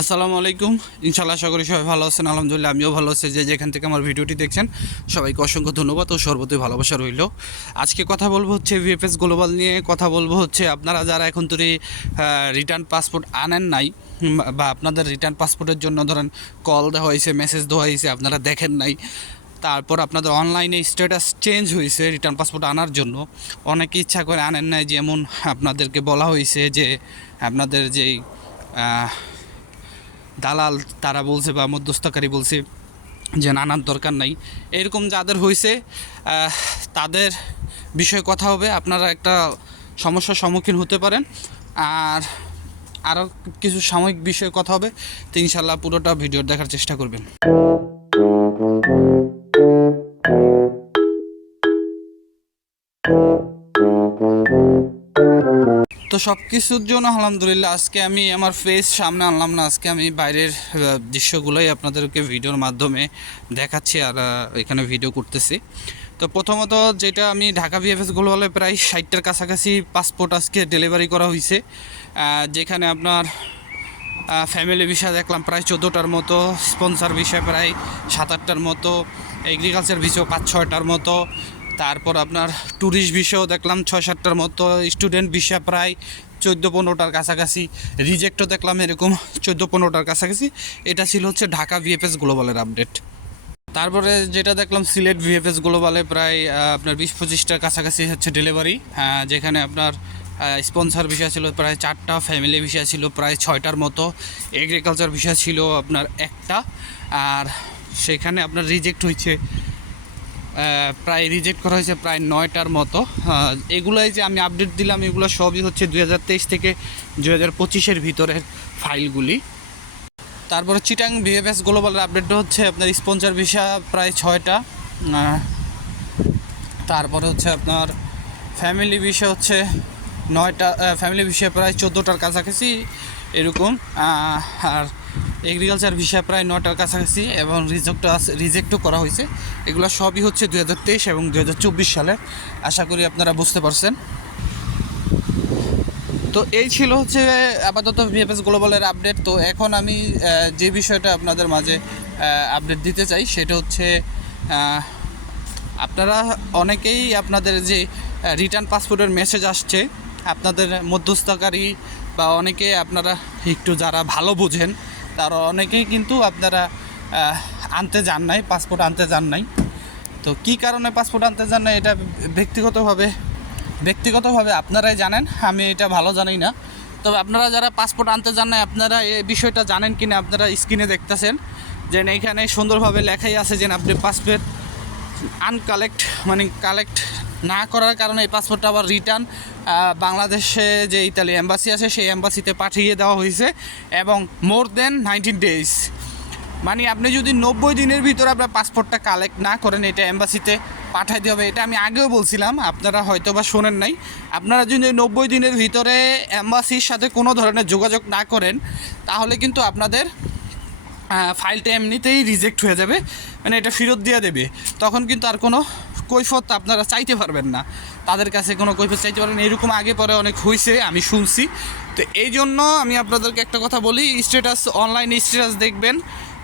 আসসালামু আলাইকুম। ইনশাল্লাহ আশা করি সবাই ভালো আছেন, আলহামদুলিল্লাহ আমিও ভালো আছি। যে যেখান থেকে আমার ভিডিওটি দেখছেন, সবাইকে অসংখ্য ধন্যবাদ ও সর্বতই ভালোবাসা রইল। আজকে কথা বলব হচ্ছে ভিএফএস গ্লোবাল নিয়ে, কথা বলব হচ্ছে আপনারা যারা এখন তৈরি রিটার্ন পাসপোর্ট আনেন নাই, বা আপনাদের রিটার্ন পাসপোর্টের জন্য ধরেন কল দেওয়া হয়েছে মেসেজ দেওয়া হয়েছে, আপনারা দেখেন নাই। তারপর আপনাদের অনলাইনে স্ট্যাটাস চেঞ্জ হয়েছে রিটার্ন পাসপোর্ট আনার জন্য। অনেকে ইচ্ছা করে আনেন নাই, যেমন আপনাদেরকে বলা হয়েছে যে আপনাদের যেই দালাল, তারা বলছে বা মধ্যস্থকারী বলছে যে নানার দরকার নাই। এরকম যাদের হয়েছে তাদের বিষয়ে কথা হবে। আপনারা একটা সমস্যার সম্মুখীন হতে পারেন। আর আরও কিছু সাময়িক বিষয়ে কথা হবে। তো ইনশাল্লাহ পুরোটা ভিডিও দেখার চেষ্টা করবেন। তো সব কিছুর জন্য আলহামদুলিল্লাহ, আজকে আমি আমার ফেস সামনে আনলাম না। আজকে আমি বাইরের দৃশ্যগুলোই আপনাদেরকে ভিডিওর মাধ্যমে দেখাচ্ছি আর এখানে ভিডিও করতেছি। তো প্রথমত যেটা আমি ঢাকা বিএফএস গ্লোবালে প্রায় ষাটটার কাছাকাছি পাসপোর্ট আজকে ডেলিভারি করা হয়েছে যেখানে আপনার ফ্যামিলি ভিসা দেখলাম প্রায় চোদ্দোটার মতো স্পন্সার ভিসা প্রায় সাত আটটার মতো এগ্রিকালচার ভিসাও পাঁচ ছয়টার মতো। তারপর আপনার ট্যুরিস্ট ভিসাও দেখলাম ছয় সাতটার মতো স্টুডেন্ট ভিসা প্রায় চোদ্দ পনেরোটার কাছাকাছি রিজেক্টও দেখলাম এরকম চোদ্দ পনেরোটার কাছাকাছি। এটা ছিল হচ্ছে ঢাকা ভিএফএস গ্লোবালের আপডেট তারপরে যেটা দেখলাম সিলেট ভিএফএস গ্লোবালে প্রায় আপনার বিশ পঁচিশটার কাছাকাছি হচ্ছে ডেলিভারি যেখানে আপনার স্পন্সর বিষয় ছিল প্রায় চারটা ফ্যামিলি বিষয় ছিল প্রায় ছয়টার মতো এগ্রিকালচার বিষয় ছিল আপনার একটা, আর সেখানে আপনার রিজেক্ট হয়েছে প্রায় রিজেক্ট করা হয়েছে প্রায় নয়টার মতো। এগুলাই যে আমি আপডেট দিলাম, এগুলো সবই হচ্ছে দুই হাজার তেইশ থেকে দুই হাজার পঁচিশের ভিতরের ফাইলগুলি। তারপরে চিটাং ভিএফএস গ্লোবালের আপডেটটা হচ্ছে আপনার স্পন্সর ভিসা প্রায় ছয়টা। তারপরে হচ্ছে আপনার ফ্যামিলি ভিসা হচ্ছে নয়টা ফ্যামিলি ভিসা প্রায় চোদ্দোটার কাছাকাছি এরকম। আর এগ্রিকালচার ভিসা প্রায় নটার কাছাকাছি এবং রিজেক্ট রিজেক্টও করা হয়েছে। এগুলো সবই হচ্ছে দু হাজার তেইশ এবং দু হাজার চব্বিশ সালে। আশা করি আপনারা বুঝতে পারছেন। তো এই ছিল হচ্ছে আপাতত ভিএফএস গ্লোবালের আপডেট তো এখন আমি যে বিষয়টা আপনাদের মাঝে আপডেট দিতে চাই, সেটা হচ্ছে আপনারা অনেকেই আপনাদের যে রিটার্ন পাসপোর্টের মেসেজ আসছে, আপনাদের মধ্যস্থকারী বা অনেকে আপনারা একটু যারা ভালো বোঝেন তারা অনেকেই কিন্তু আপনারা আনতে যান নাই পাসপোর্ট আনতে যান নাই। তো কি কারণে পাসপোর্ট আনতে যান নাই এটা ব্যক্তিগতভাবে ব্যক্তিগতভাবে আপনারাই জানেন, আমি এটা ভালো জানি না। তবে আপনারা যারা পাসপোর্ট আনতে যান না আপনারা এই বিষয়টা জানেন কি না আপনারা স্ক্রিনে দেখতেছেন। যে এখানে সুন্দরভাবে লেখাই আছে যে আপনি পাসপোর্ট আনকালেক্ট মানে কালেক্ট না করার কারণে এই পাসপোর্টটা আবার রিটার্ন বাংলাদেশে যে ইতালি এম্বাসি আছে, সেই এম্বাসিতে পাঠিয়ে দেওয়া হয়েছে এবং মোর দেন নাইনটিন ডেজ মানে আপনি যদি নব্বই দিনের ভিতরে আপনার পাসপোর্টটা কালেক্ট না করেন, এটা এম্বাসিতে পাঠাইতে হবে। এটা আমি আগেও বলছিলাম, আপনারা হয়তো বা শোনেন নাই। আপনারা যদি নব্বই দিনের ভিতরে এম্বাসির সাথে কোনো ধরনের যোগাযোগ না করেন, তাহলে কিন্তু আপনাদের ফাইলটা এমনিতেই রিজেক্ট হয়ে যাবে। মানে এটা ফেরত দিয়ে দেবে। তখন কিন্তু আর কোনো কৈফত আপনারা চাইতে পারবেন না। তাদের কাছে কোনো কৈফত চাইতে পারবেন না। এরকম আগে পরে অনেক হয়েছে আমি শুনছি তো এই জন্য আমি আপনাদেরকে একটা কথা বলি স্ট্যাটাস অনলাইন স্ট্যাটাস দেখবেন,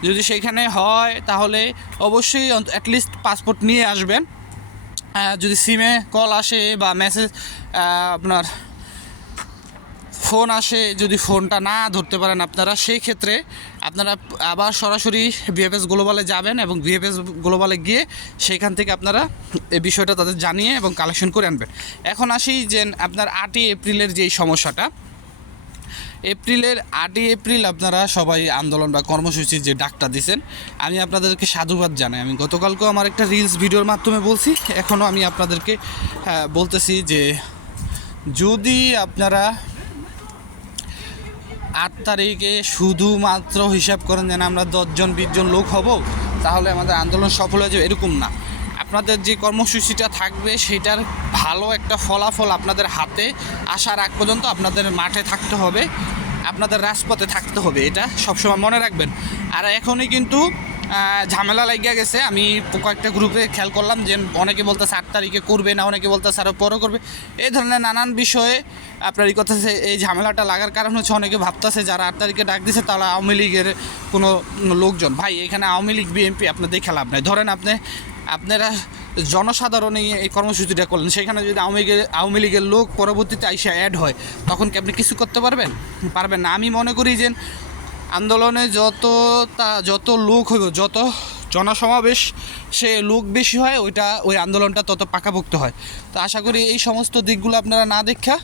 যদি সেখানে হয়, তাহলে অবশ্যই অ্যাটলিস্ট পাসপোর্ট নিয়ে আসবেন যদি সিমে কল আসে বা মেসেজ আপনার ফোন আসে যদি ফোনটা না ধরতে পারেন আপনারা সেই ক্ষেত্রে আপনারা আবার সরাসরি ভিএফএস গ্লোবালে যাবেন এবং ভিএফএস গ্লোবালে গিয়ে সেইখান থেকে আপনারা এই বিষয়টা তাদের জানিয়ে এবং কালেকশন করে আনবেন। এখন আসি যে আপনার আটই এপ্রিলের যেই সমস্যাটা এপ্রিলের আটই এপ্রিল আপনারা সবাই আন্দোলন বা কর্মসূচির যে ডাকটা দিছেন আমি আপনাদেরকে সাধুবাদ জানাই। আমি গতকালকেও আমার একটা রিলস ভিডিওর মাধ্যমে বলছি এখনও আমি আপনাদেরকে হ্যাঁ, বলতেছি যে যদি আপনারা আট তারিখে শুধুমাত্র হিসাব করেন যেন আমরা দশজন, বিশজন লোক হব, তাহলে আমাদের আন্দোলন সফল হয়ে যাবে, এরকম না। আপনাদের যে কর্মসূচিটা থাকবে, সেটার ভালো একটা ফলাফল আপনাদের হাতে আসার আগ পর্যন্ত আপনাদের মাঠে থাকতে হবে, আপনাদের রাজপথে থাকতে হবে, এটা সবসময় মনে রাখবেন। আর এখনই কিন্তু ঝামেলা লাগিয়া গেছে। আমি কয়েকটা গ্রুপে খেয়াল করলাম যে অনেকে বলতে আট তারিখে করবে, না অনেকে বলতে আরও পরও করবে। এই ধরনের নানান বিষয়ে আপনার এই কথা এই ঝামেলাটা লাগার কারণ হচ্ছে অনেকে ভাবতেছে যারা আট তারিখে ডাক দিছে তারা আওয়ামী লীগের কোনো লোকজন। ভাই, এখানে আওয়ামী লীগ বিএনপি আপনাদের খেলা লাভ নাই। ধরেন আপনি, আপনারা জনসাধারণ এই কর্মসূচিটা করলেন, সেখানে যদি আওয়ামী লীগের আওয়ামী লীগের লোক পরবর্তীতে আইসা অ্যাড হয়, তখন কি আপনি কিছু করতে পারবেন? পারবেন না। আমি মনে করি যে আন্দোলনে যত তা, যত লোক হইব, যত জনসমাবেশ সে লোক বেশি হয়, ওইটা, ওই আন্দোলনটা তত পাকাপোক্ত হয়। তো আশা করি এই সমস্ত দিকগুলো আপনারা না দেখা,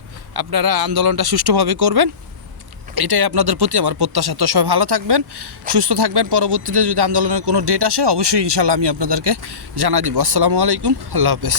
আপনারা আন্দোলনটা সুষ্ঠুভাবে করবেন। এটাই আপনাদের প্রতি আমার প্রত্যাশা। তো সবাই ভালো থাকবেন, সুস্থ থাকবেন। পরবর্তীতে যদি আন্দোলনের কোনো ডেট আসে, অবশ্যই ইনশাল্লাহ আমি আপনাদেরকে জানা দিব। আসসালামু আলাইকুম, আল্লাহ হাফেজ।